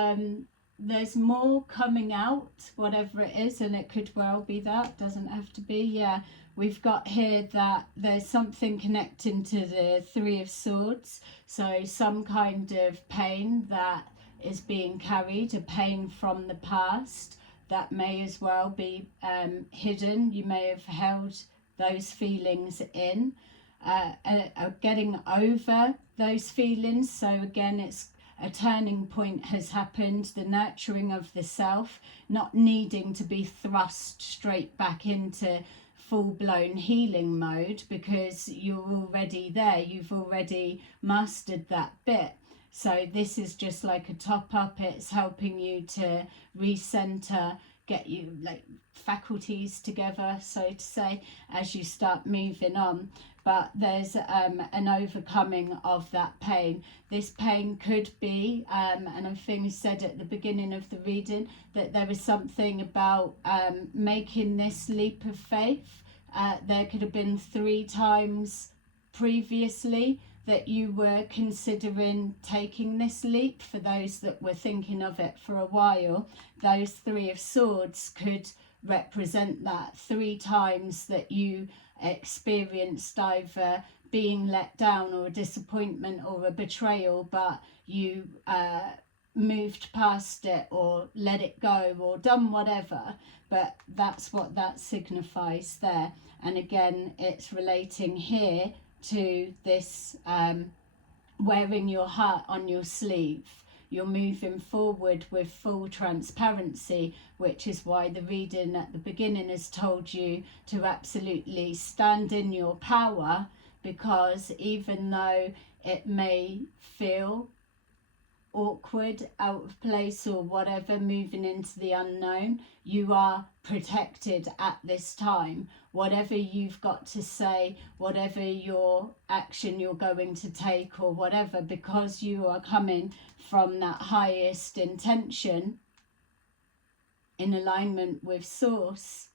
there's more coming out, whatever it is, and it could well be that, doesn't have to be. Yeah, we've got here that there's something connecting to the Three of Swords, so some kind of pain that is being carried, a pain from the past that may as well be hidden. You may have held those feelings in, getting over those feelings. So again, it's a turning point has happened, the nurturing of the self, not needing to be thrust straight back into full-blown healing mode, because you're already there, you've already mastered that bit. So this is just like a top up. It's helping you to recenter, get you like faculties together, so to say, as you start moving on. But there's an overcoming of that pain. This pain could be, and I think I said at the beginning of the reading, that there is something about making this leap of faith. There could have been 3 times previously that you were considering taking this leap. For those that were thinking of it for a while, those Three of Swords could represent that. 3 times that you experienced either being let down or a disappointment or a betrayal, but you moved past it or let it go or done whatever. But that's what that signifies there. And again, it's relating here to this wearing your heart on your sleeve. You're moving forward with full transparency, which is why the reading at the beginning has told you to absolutely stand in your power, because even though it may feel awkward, out of place or whatever, moving into the unknown, you are protected at this time. Whatever you've got to say, whatever your action you're going to take or whatever, because you are coming from that highest intention in alignment with source,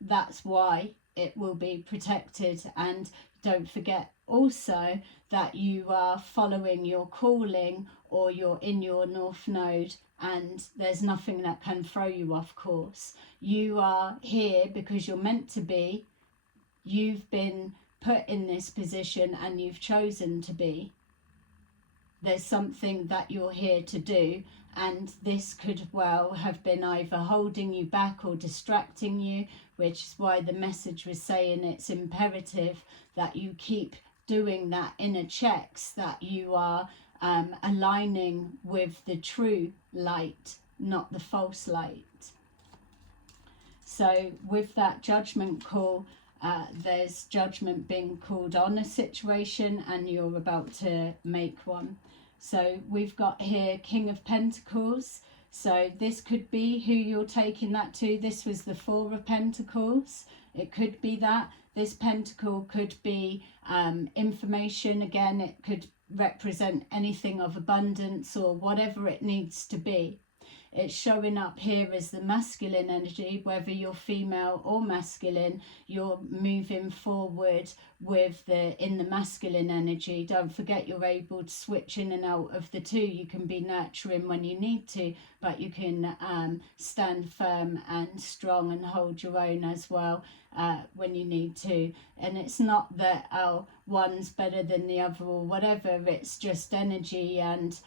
that's why it will be protected. And don't forget also that you are following your calling, or you're in your North Node, and there's nothing that can throw you off course. You are here because you're meant to be. You've been put in this position and you've chosen to be. There's something that you're here to do, and this could well have been either holding you back or distracting you, which is why the message was saying it's imperative that you keep doing that inner checks, that you are aligning with the true light, not the false light. So with that judgment call, there's judgment being called on a situation, and you're about to make one. So we've got here King of Pentacles. So this could be who you're taking that to. This was the Four of Pentacles. It could be that. This pentacle could be information. Again, it could represent anything of abundance or whatever it needs to be. It's showing up here as the masculine energy, whether you're female or masculine, you're moving forward with in the masculine energy. Don't forget, you're able to switch in and out of the two. You can be nurturing when you need to, but you can stand firm and strong and hold your own as well when you need to. And it's not that one's better than the other or whatever, it's just energy, and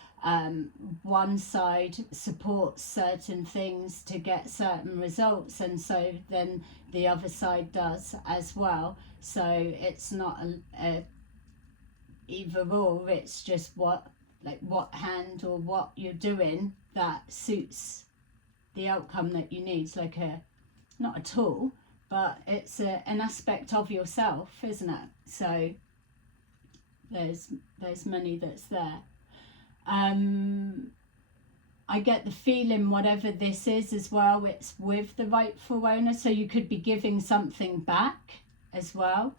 one side supports certain things to get certain results, and so then the other side does as well. So it's not a either or, it's just what hand or what you're doing that suits the outcome that you need. It's like not a tool, but it's an aspect of yourself, isn't it? So there's money that's there. I get the feeling whatever this is as well, it's with the rightful owner, so you could be giving something back as well.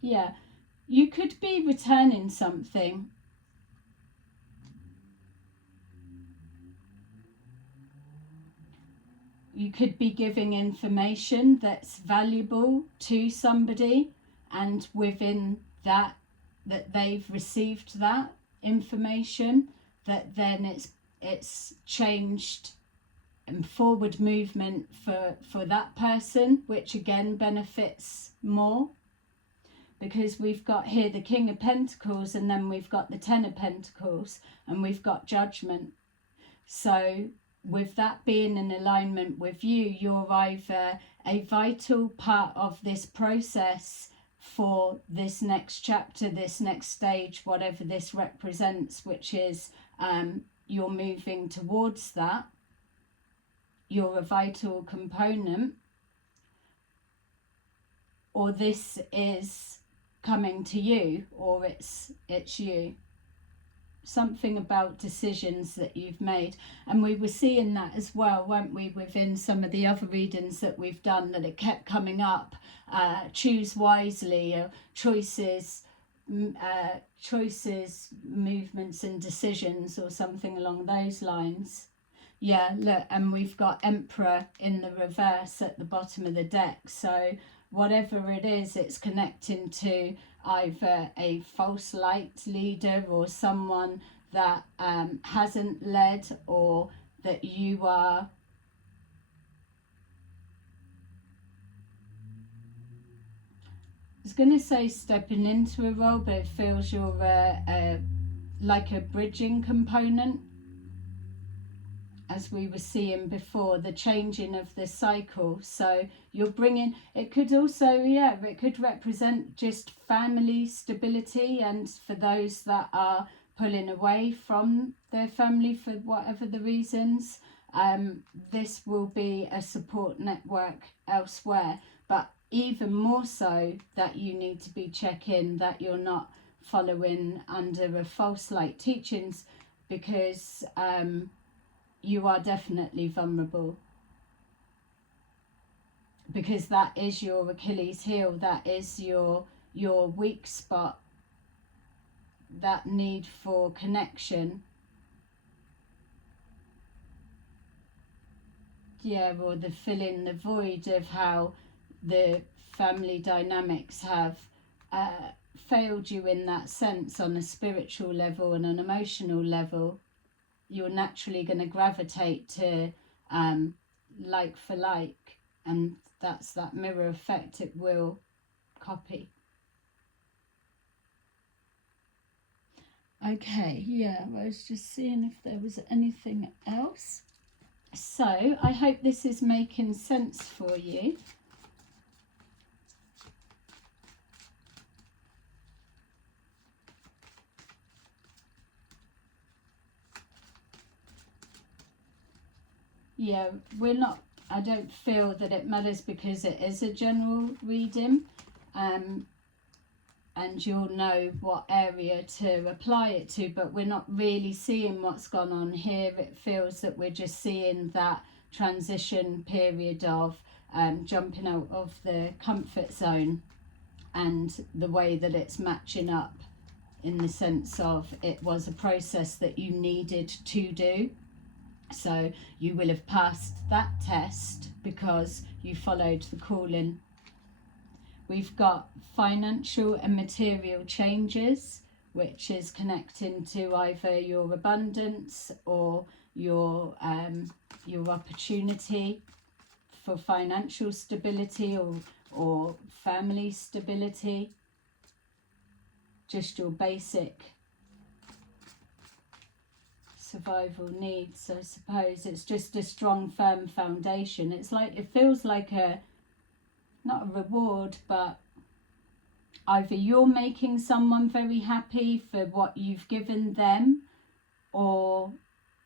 Yeah, you could be returning something. You could be giving information that's valuable to somebody, and within that they've received that, information, that then it's changed and forward movement for that person, which again benefits more, because we've got here the King of Pentacles, and then we've got the Ten of Pentacles, and we've got Judgment. So with that being in alignment with you, you're either a vital part of this process for this next chapter, this next stage, whatever this represents, which is you're moving towards that. You're a vital component, or this is coming to you, or it's you. Something about decisions that you've made. And we were seeing that as well, weren't we, within some of the other readings that we've done, that it kept coming up. Choose wisely, choices, movements and decisions, or something along those lines. Yeah, look, and we've got Emperor in the reverse at the bottom of the deck. So whatever it is, it's connecting to either a false light leader, or someone that hasn't led, or that you are I was going to say stepping into a role, but it feels you're like a bridging component, as we were seeing before, the changing of the cycle. So you're bringing, it could also, yeah, it could represent just family stability, and for those that are pulling away from their family for whatever the reasons, this will be a support network elsewhere. But even more so, that you need to be checking that you're not following under a false light teachings, because you are definitely vulnerable, because that is your Achilles heel, that is your weak spot, that need for connection. Yeah, or the filling the void of how the family dynamics have failed you in that sense, on a spiritual level and an emotional level. You're naturally going to gravitate to like for like, and that's that mirror effect, it will copy. Okay, yeah, I was just seeing if there was anything else. So I hope this is making sense for you. Yeah, I don't feel that it matters, because it is a general reading, and you'll know what area to apply it to, but we're not really seeing what's gone on here. It feels that we're just seeing that transition period of jumping out of the comfort zone, and the way that it's matching up, in the sense of it was a process that you needed to do. So you will have passed that test because you followed the calling. We've got financial and material changes, which is connecting to either your abundance or your opportunity for financial stability, or family stability, just your basic survival needs. I suppose it's just a strong, firm foundation. It's like, it feels like not a reward, but either you're making someone very happy for what you've given them, or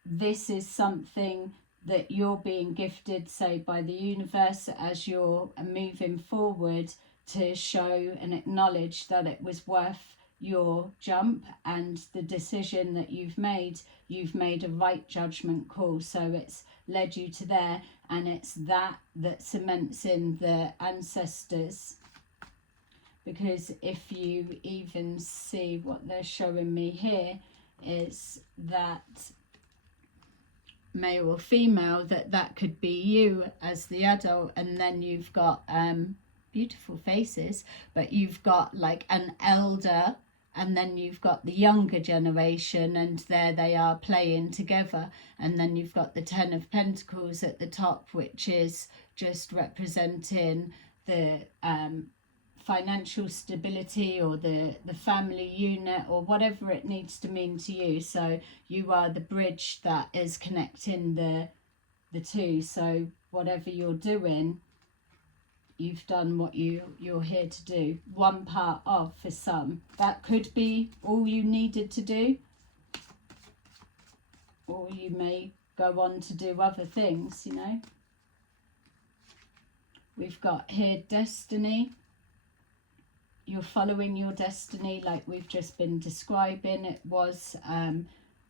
this is something that you're being gifted, say, by the universe as you're moving forward, to show and acknowledge that it was worth your jump, and the decision that you've made a right judgment call. So it's led you to there, and it's that cements in the ancestors. Because if you even see what they're showing me here, is that male or female, that could be you as the adult, and then you've got beautiful faces, but you've got like an elder And then you've got the younger generation, and there they are playing together. And then you've got the 10 of Pentacles at the top, which is just representing the financial stability, or the family unit, or whatever it needs to mean to you. So you are the bridge that is connecting the two. So whatever you're doing, you've done what you're here to do. One part of, for some. That could be all you needed to do. Or you may go on to do other things, you know. We've got here destiny. You're following your destiny like we've just been describing. It was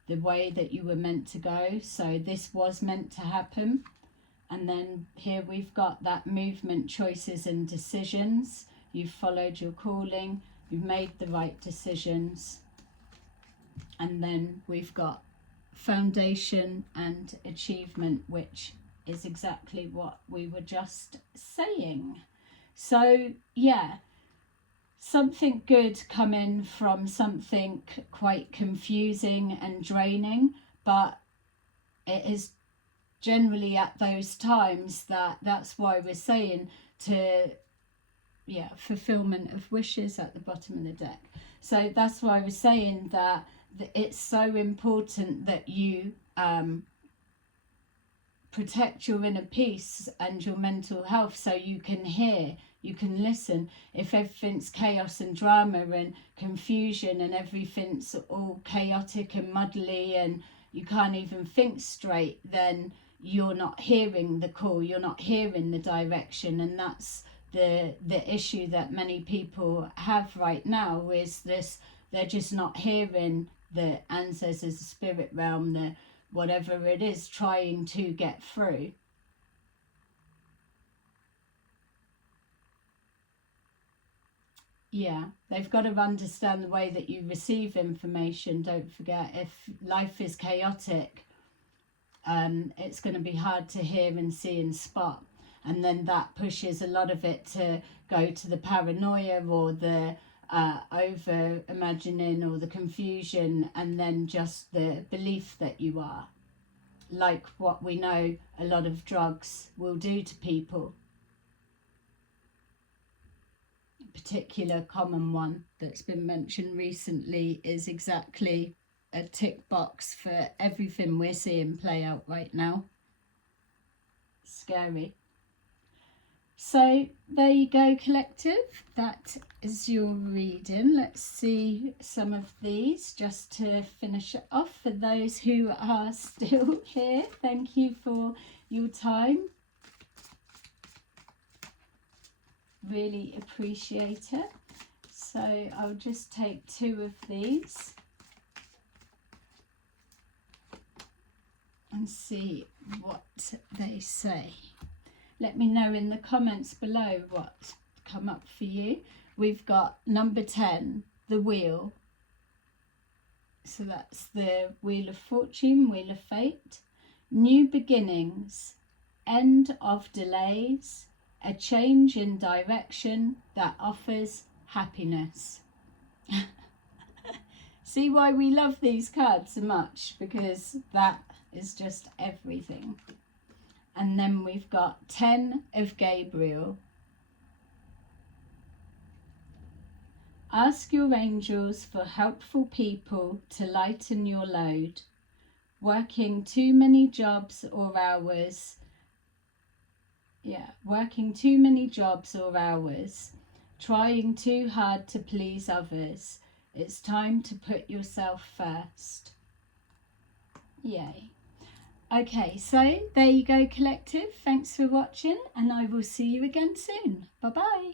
the way that you were meant to go. So this was meant to happen. And then here we've got that movement, choices and decisions. You've followed your calling. You've made the right decisions. And then we've got foundation and achievement, which is exactly what we were just saying. So, yeah, something good coming from something quite confusing and draining, but it is generally at those times that's why we're saying to, yeah, fulfillment of wishes at the bottom of the deck. So that's why we're saying that it's so important that you protect your inner peace and your mental health, so you can hear, you can listen. If everything's chaos and drama and confusion and everything's all chaotic and muddly and you can't even think straight, then you're not hearing the call, you're not hearing the direction. And that's the issue that many people have right now, is this: they're just not hearing the ancestors, the spirit realm, the whatever it is trying to get through. Yeah, they've got to understand the way that you receive information. Don't forget, if life is chaotic, it's going to be hard to hear and see and spot. And then that pushes a lot of it to go to the paranoia, or the over imagining, or the confusion, and then just the belief that you are. Like what we know a lot of drugs will do to people. A particular common one that's been mentioned recently is exactly a tick box for everything we're seeing play out right now. Scary. So there you go, collective. That is your reading. Let's see some of these just to finish it off. For those who are still here, thank you for your time. Really appreciate it. So I'll just take 2 of these and see what they say. Let me know in the comments below what's come up for you. We've got number 10, the wheel. So that's the wheel of fortune, wheel of fate. New beginnings, end of delays, a change in direction that offers happiness. See why we love these cards so much, because that is just everything. And then we've got 10 of Gabriel. Ask your angels for helpful people to lighten your load. Working too many jobs or hours. Working too many jobs or hours. Trying too hard to please others. It's time to put yourself first. Yay. Okay, so there you go, collective. Thanks for watching, and I will see you again soon. Bye-bye.